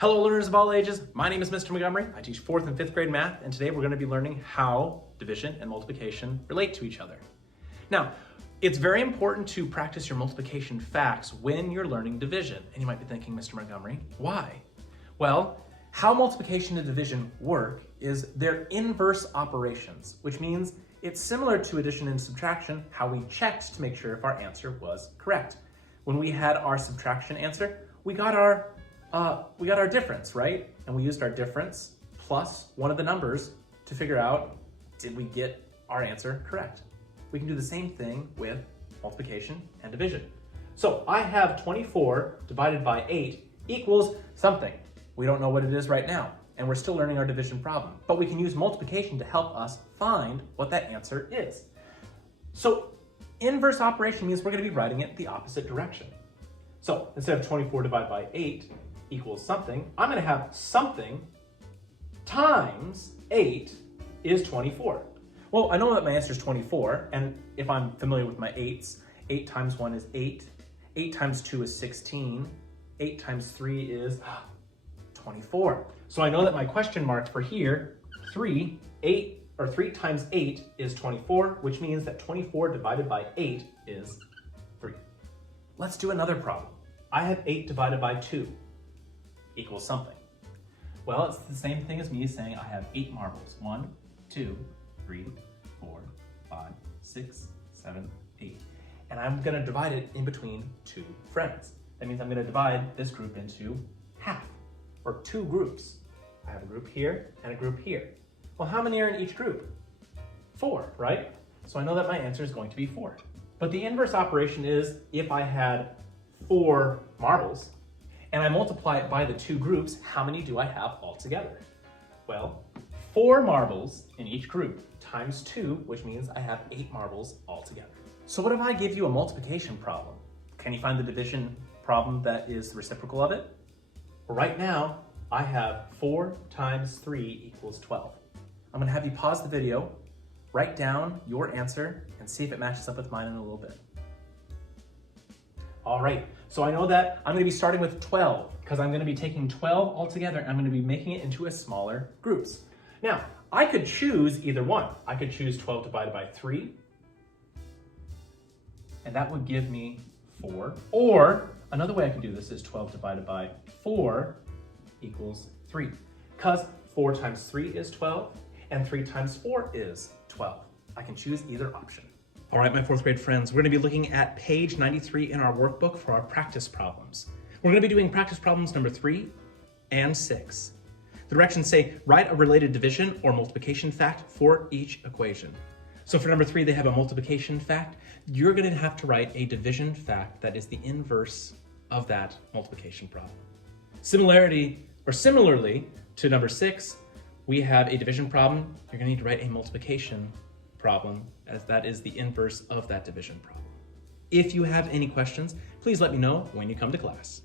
Hello learners of all ages, my name is Mr. Montgomery. I teach 4th and 5th grade math, and today we're going to be learning how division and multiplication relate to each other. Now, it's very important to practice your multiplication facts when you're learning division. And you might be thinking, Mr. Montgomery, why? Well, how multiplication and division work is they're inverse operations, which means it's similar to addition and subtraction, how we checked to make sure if our answer was correct. When we had our subtraction answer, we got our difference, right? And we used our difference plus one of the numbers to figure out, did we get our answer correct? We can do the same thing with multiplication and division. So I have 24 divided by 8 equals something. We don't know what it is right now, and we're still learning our division problem, but we can use multiplication to help us find what that answer is. So inverse operation means we're going to be writing it the opposite direction. So instead of 24 divided by 8 equals something, I'm going to have something times 8 is 24. Well, I know that my answer is 24, and if I'm familiar with my 8s, 8 times 1 is 8, 8 times 2 is 16, 8 times 3 is 24. So I know that my question mark for here, 3 times 8 is 24, which means that 24 divided by 8 is 3. Let's do another problem. I have 8 divided by 2 equals something. Well, it's the same thing as me saying I have 8 marbles. 1, 2, 3, 4, 5, 6, 7, 8. And I'm going to divide it in between two friends. That means I'm going to divide this group into half, or two groups. I have a group here and a group here. Well, how many are in each group? 4, right? So I know that my answer is going to be 4. But the inverse operation is if I had 4 marbles and I multiply it by the two groups, how many do I have altogether? Well, 4 marbles in each group times 2, which means I have 8 marbles altogether. So what if I give you a multiplication problem? Can you find the division problem that is the reciprocal of it? Well, right now, I have 4 times 3 equals 12. I'm gonna have you pause the video, write down your answer, and see if it matches up with mine in a little bit. All right, so I know that I'm gonna be starting with 12 because I'm gonna be taking 12 altogether and I'm gonna be making it into a smaller groups. Now, I could choose either one. I could choose 12 divided by 3, and that would give me 4. Or another way I can do this is 12 divided by 4 equals 3, because 4 times 3 is 12, and 3 times 4 is 12. I can choose either option. All right, my 4th grade friends, we're gonna be looking at page 93 in our workbook for our practice problems. We're gonna be doing practice problems number 3 and 6. The directions say, write a related division or multiplication fact for each equation. So for number 3, they have a multiplication fact. You're gonna have to write a division fact that is the inverse of that multiplication problem. Similarly to number 6, we have a division problem. You're gonna need to write a multiplication problem as that is the inverse of that division problem. If you have any questions, please let me know when you come to class.